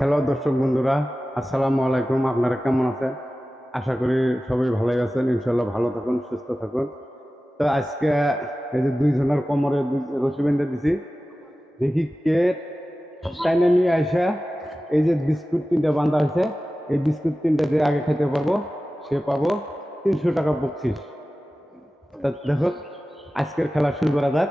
Hello দর্শক বন্ধুরা, আসসালামু আলাইকুম, আপনারা কেমন আছেন? আশা করি সবাই ভালোই আছেন ইনশাল্লাহ ভালো থাকুন, সুস্থ থাকুন। তো আজকে এই যে দুইজনের কোমরে রশি বেঁধে দিছি, দেখি কে টাইনে নিয়ে আইসা এই যে বিস্কুট তিনটা বান্ধা হয়েছে, এই বিস্কুট তিনটা যে আগে খাইতে পারব, সে পাবো তিনশো টাকা বকশিস। তা দেখো, আজকের খেলা শুরু করা যাক।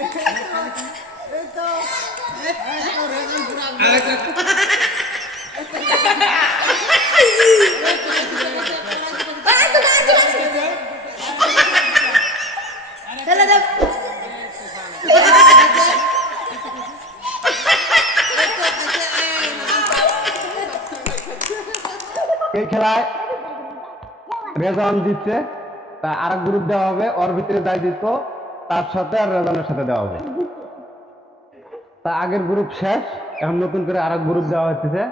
এই খেলায় রেজান জিতছে তা আর গ্রুপ দেওয়া হবে ওর ভিতরে যাই জিতত তার সাথে আর রেজানের সাথে দেওয়া হবে। তা আগের গ্রুপ শেষ, এখন নতুন করে আর গ্রুপ দেওয়া হচ্ছে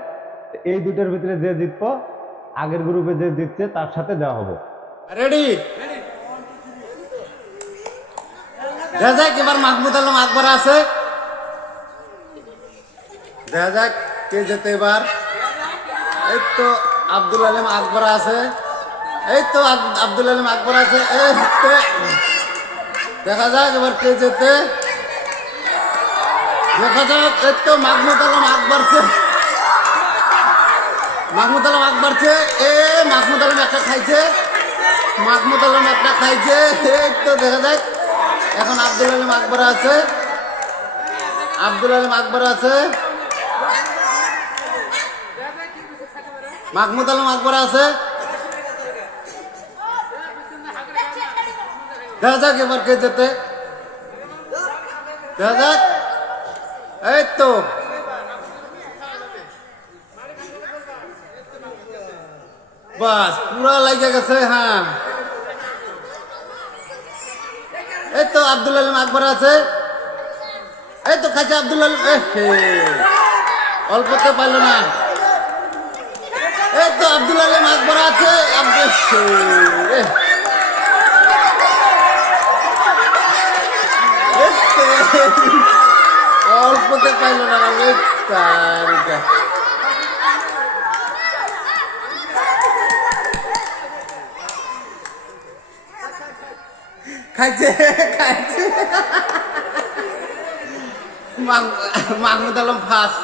এই দুটোর ভিতরে যে জিতবো, আগের গ্রুপে যে জিতছে, তার সাথে দেওয়া হবে। রেডি দেখা এবার মাহমুদ আলম আকবর আছে। দেখা কে যেতে এবার। এই তো আব্দুল আলম আকবর আছে। এই তো আব্দুল আলম আকবর আছে। এই দেখা যাক এবার কে যেতে দেখা যাক, এই তো মাহমুদ আলম আকবর ছে মাহমুদ আলম আকবর ছে এ মাহমুদ আলম একটা খাইছে। মাহমুদ আলম একটা খাইছে। তো দেখা যাক। এখন আব্দুল আলম আকবর আছে। আব্দুল আলম আকবর আছে। মাহমুদ আলম আকবর আছে। দেখা যাক এবার কে যেতে দেখা যাক। এই তো। বাস, পুরা লাগে গেছে হ্যাঁ। এই তো আব্দুল আলম আকবর আছে। এই তো খাচ্ছে আব্দুল আলম অল্পতে পাইল না। এই তো আব্দুল আলম আকবর আছে, আব্দুল হে, এ। এই তো, অল্পতে পাইল না এই তারিকা খাইছে খাইছে। মাহমুদ আলম ফার্স্ট